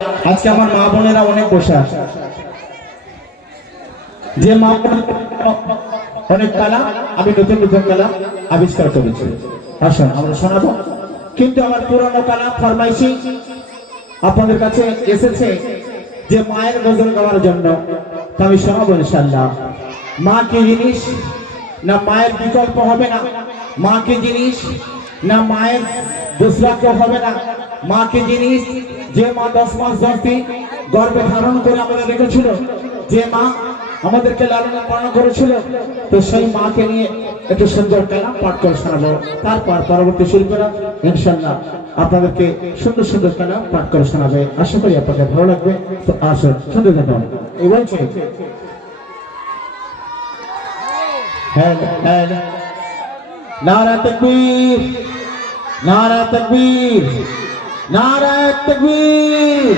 আজকে আমার মা বোনেরা অনেক বসে আছে, যে মা অনেক কালাম আমি নতুন নতুন কালাম আবিষ্কার করেছি। আসুন আমরা শোনাবো, কিন্তু আমার পুরনো কালাম ফরমাইশি আপনাদের কাছে এসেছে যে মায়ের গজল গাওয়ার জন্য, তা আমি শোনাবো ইনশাআল্লাহ। মা কি জিনিস, না মায়ের বিকল্প হবে না। মা কি জিনিস, না মায়ের দুসরা কেউ হবে না। মা কি জিনিস, যে মা 10 মাস 10 দিন গর্ভে ধারণ করে আমাদের রেখেছিল, যে মা আমাদেরকে লালন পালন করেছিল, তো সেই মাকে নিয়ে একটু সুন্দর কালাম পাঠ করে শোনাবো। তারপর পরবর্তী শিল্পীরা ইনশাআল্লাহ আপনাদেরকে সুন্দর সুন্দর কালাম পাঠ করে শোনাবে। আশা করি আপনাদের ভালো লাগবে। তো আসুন সুন্দর কালাম এই বলছে। হ্যাঁ হ্যাঁ, নারা তাকবীর, নারা তাকবীর, নারা তাকবীর,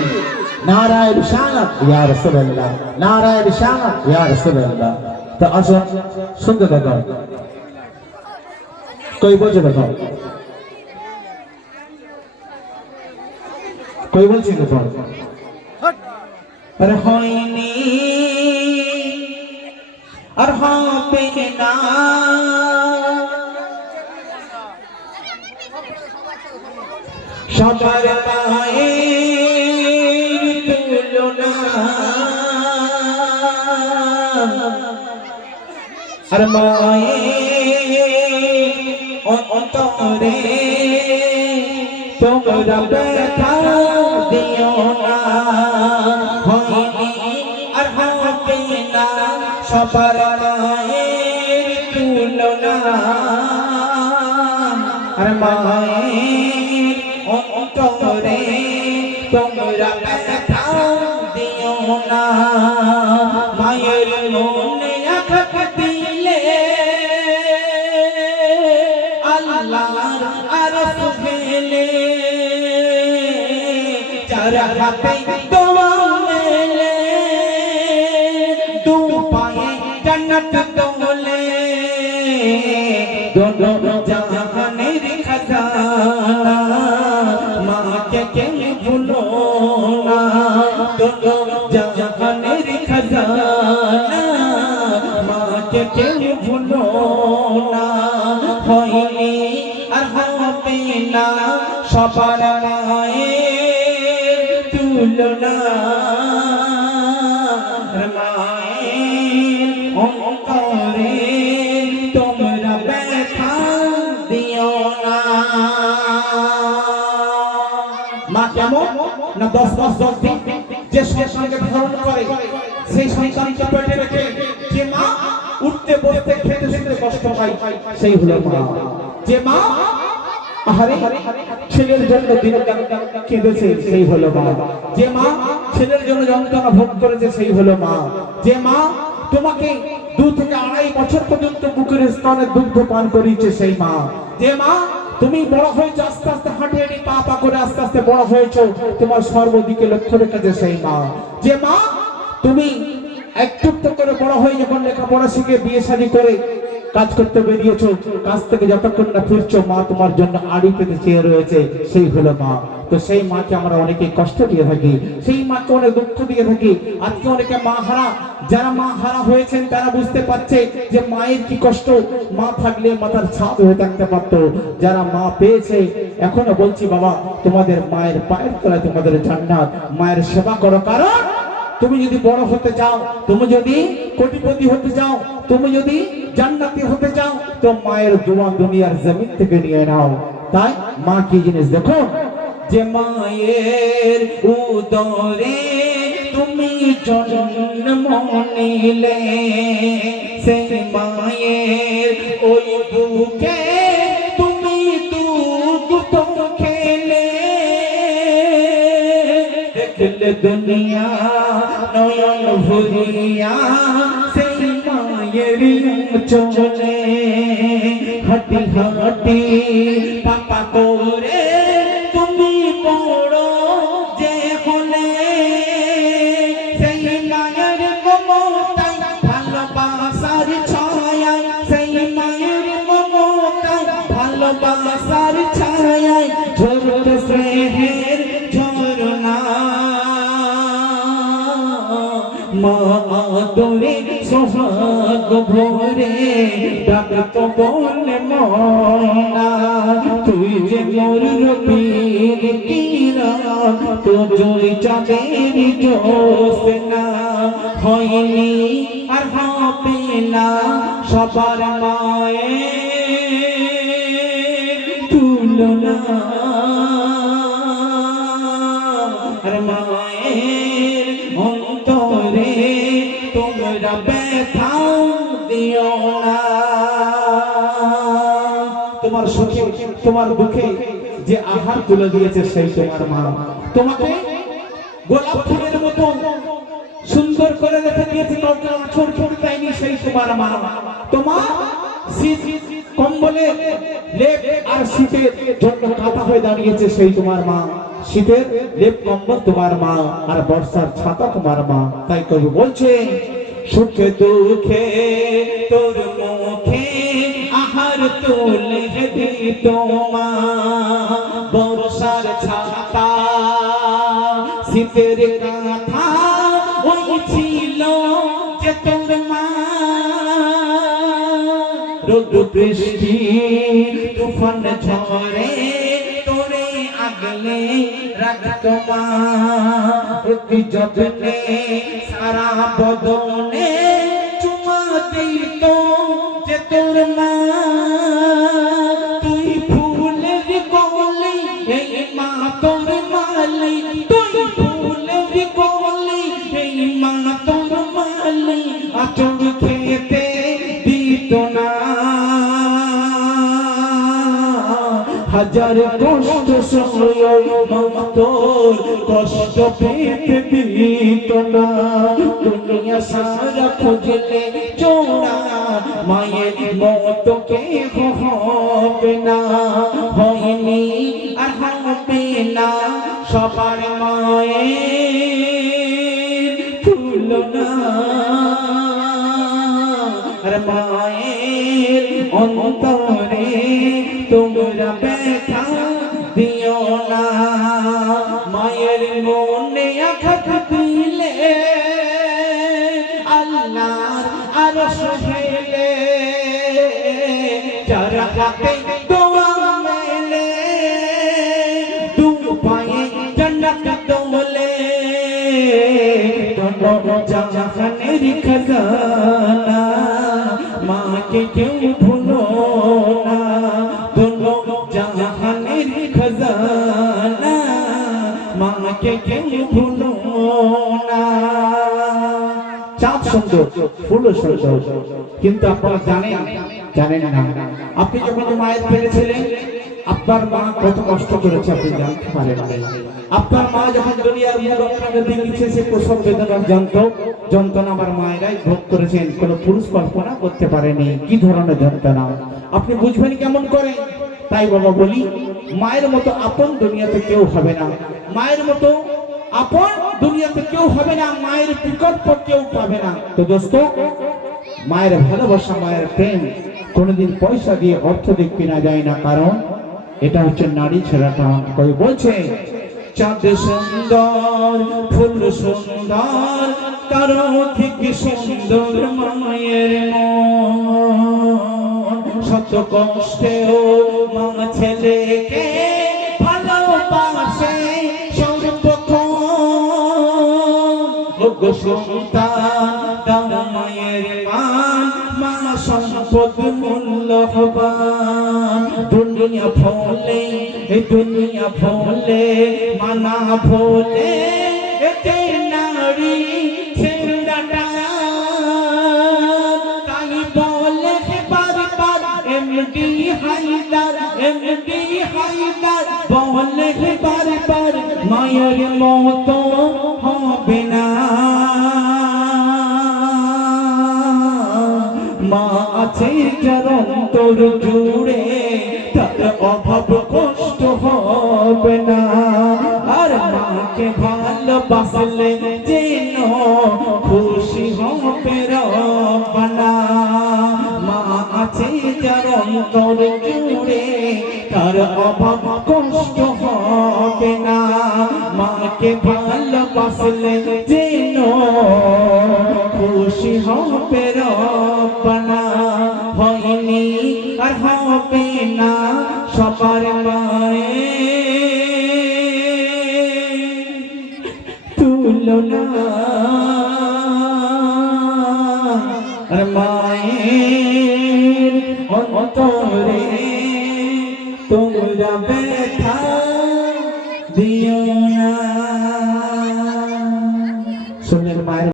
নারা রিসালাত ইয়া রাসূলুল্লাহ, নারা রিসালাত ইয়া রাসূলুল্লাহ। তো আসুন সুন্দর কালাম কই বলছে, দেখো কই বলছি দেখো। আর হয়নি আর হবে না, সবার মায়ের তুলনা, আর মায়ের অন্তরে তোমরা ব্যথা দিও না। হয়নি আর হবে না, সবার মায়ের তুলনা, আর মায়ের অন্তরে তোমরা ব্যথা দিও না। মায়ের মনে আঘাত দিলে আল্লাহর আরশ ফেলে, চার হাতে দোয়া মেলে, দু পায়ে জান্নাত তোলে, দোনো জাহানের খাজানা, মাকে কেউ ভুলো না, দোনো জাহানের খাজানা, মাকে কেউ ভুলো না। হয়নি আর হবে না, সবার মায়ের তুলনা, মায়ের অন্তরে তোমরা ব্যথা দিও না। মা কেমন, না 10 মাস 10 দিন যে সন্তানকে ধারণ করে, সেই সন্তানকে পেটে রেখে যে মা উঠতে বসতে খেতে শুতে কষ্ট পায়, সেই হলো মা। যে মা আহারে ছেলের জন্য দিন কেঁদেছে, সেই হলো মা। যে মা ছেলের জন্য যন্ত্রণা ভোগ করেছে, সেই হলো মা। যে মা তোমাকে 2 থেকে 2.5 বছর পর্যন্ত বুকের স্তনে দুগ্ধ পান করিয়েছে, সেই মা। যে মা তুমি বড় হয়েছো, আস্তে আস্তে হাঁটে হাঁটে পা পা করে আস্তে আস্তে বড় হয়েছো, তোমার সর্বদিকে লক্ষ্য রেখেছে, সেই মা। যে মা তুমি একটু করে বড় হয়ে যখন লেখাপড়া শিখে বিয়ে শাদী করে কাজ করতে বেরিয়েছো, কাজ থেকে যতক্ষণ না ফিরছো, মা তোমার জন্য আড়ি পেতে চেয়ে রয়েছে, সেই হলো মা। তো সেই মাকে আমরা অনেকে কষ্ট দিয়ে থাকি, সেই মাকে অনেক দুঃখ দিয়ে থাকি। আজকে অনেকে মা হারা, যারা মা হারা হয়েছেন তারা বুঝতে পারছে যে মায়ের কি কষ্ট। মা থাকলে মাথার ছাদ হয়ে থাকতে পারতো। যারা মা পেয়েছে এখনো বলছি, বাবা তোমাদের মায়ের পায়ের তলায় তোমাদের জান্নাত। মায়ের সেবা করো, কারণ তুমি যদি বড় হতে চাও, তুমি যদি কোটিপতি হতে চাও, তুমি যদি জান্নাতি হতে চাও, তো মায়ের দোয়া দুনিয়ার জমিন থেকে নিয়ে নাও। তাই মা কি জিনিস দেখো, যে মায়ের উদরে তুমি জন্ম নিলে, সেই মায়ের ওই বুকে তুমি দুধ খেলে, দেখলে দুনিয়া নয়ন ভরিয়া, সেই মায়ের চলে হাঁটি হাঁটি পাপা করে তুমি বড় যে হলে, সেই মায়ের মমতায় ভালোবাসার ছায়ায়, সেই মায়ের মমতায় ভালোবাসার ছায়ায় ঝরতে স্নেহের ঝরনা। মা আদরে সোহাগ ভরে ডাকতো বলে মনা তুই যে মোর রবির কিরণ তো জয় চাঁদের জোসনা হয়নি আর হবে না সবার মায়ের তুলনা আর মায়ের অন্তরে তোমরা ব্যথা দিও না তোমার সুখে তোমার দুঃখে যে আহার তুলে দিয়েছে সেই তোমার মা তোমাকে গোলাপ ফুলের মতো সুন্দর করে রেখে দিয়েছে কাউকে আঁচড় ছড়ে দেয়নি সেই তোমার মা তোমার শীত কম্বলে লেপ আর শীতের জন্য কাঁথা হয়ে দাঁড়িয়েছে সেই তোমার মা শীতের লেপ কম্বল তোমার মা আর বর্ষার ছাতা তোমার মা তাই কবি বলছে সুখে দুঃখে তোর মুখে আহার তুলে দিত মা বর্ষার ছাতা শীতের কাঁথা ওই ছিল যে তোর মা রোদ বৃষ্টি তুফান ঝড়ে তোরে আগলে রাখতো মা অতি যত্নে সারা বদনে চুমা দিত যে তোর মা তুই ফুলের কলি এই মা তোর মালি তুই ফুলের কলি এই মা তোর মালি আচর খেতে দিত না হাজার কষ্ট সয় মা তোর কষ্ট পেতে দিত না দুনিয়া সারা খুঁজলে চোরা মায়ের মতো কেহ হবে না হয়নি আর হবে না সবার মায়ের তুলনা আর মায়ের অন্তরে তোমরা ব্যথা দিও না মায়ের মনে আঘাত দিলে আল্লাহর আরশ হেলে যার হাতে দোয়া মেলে দু পায়ে জান্নাত দোলে দোনো জাহানের খাজানা মাকে কেউ ভুলো না দোনো জাহানের খাজানা মাকে কেউ ভুলো না চাঁদ সুন্দর ফুলও সুন্দর কিন্তু আপনারা জানেন না আপনি যখন মায়ের পেয়েছিলেন আপনার মা কত কষ্ট করেছে আপনি জানতে পারেন আপনার মা যখন দুনিয়ার মুখ আপনাকে দিয়েছে সে প্রসব বেদনার যন্ত্রণা আমার মায়েরাই ভোগ করেছেন কোনো পুরুষ কল্পনা করতে পারেনি কি ধরনের যন্ত্রণা আপনি বুঝবেন কেমন করে তাই বাবা বলি মায়ের মতো আপন দুনিয়াতে কেউ হবে না মায়ের মতো আপন দুনিয়াতে কেউ হবে না মায়ের বিকল্প কেউ পাবে না তো দোস্ত মায়ের ভালোবাসা মায়ের প্রেম কোনোদিন পয়সা দিয়ে অর্থ দিয়ে কেনা যায় না কারণ এটা হচ্ছে নারী ছেলেটা কই বলছে চাঁদ সুন্দর ফুল সুন্দর তারও থেকে সুন্দর মায়ের মন শত কষ্টেও মা ছেলেকে ভালোবাসে সর্বক্ষণ সন্তান দাও মায়ের মান মা সম্পদ মূল্যবান দুনিয়া ভোলে মানা ভোলে এতে নারী ছেলেটা তাই বলে বারবার এমডি হায়দার বলে বারবার মায়ের মতো হবে না মা আছে যার অন্তর জুড়ে তার অভাব কষ্ট হবে না আর মাকে ভালোবাসলে যেন খুশি হবে রব্বানা মা আছে যার অন্তর জুড়ে তার অভাব কষ্ট হবে না মাকে ভালোবাসলে যেন খুশি হবে রব্বানা হয়নি আর হবে না সবার মায়ে তুলনা আর মায়ের অন্তরে তোমরা ব্যথা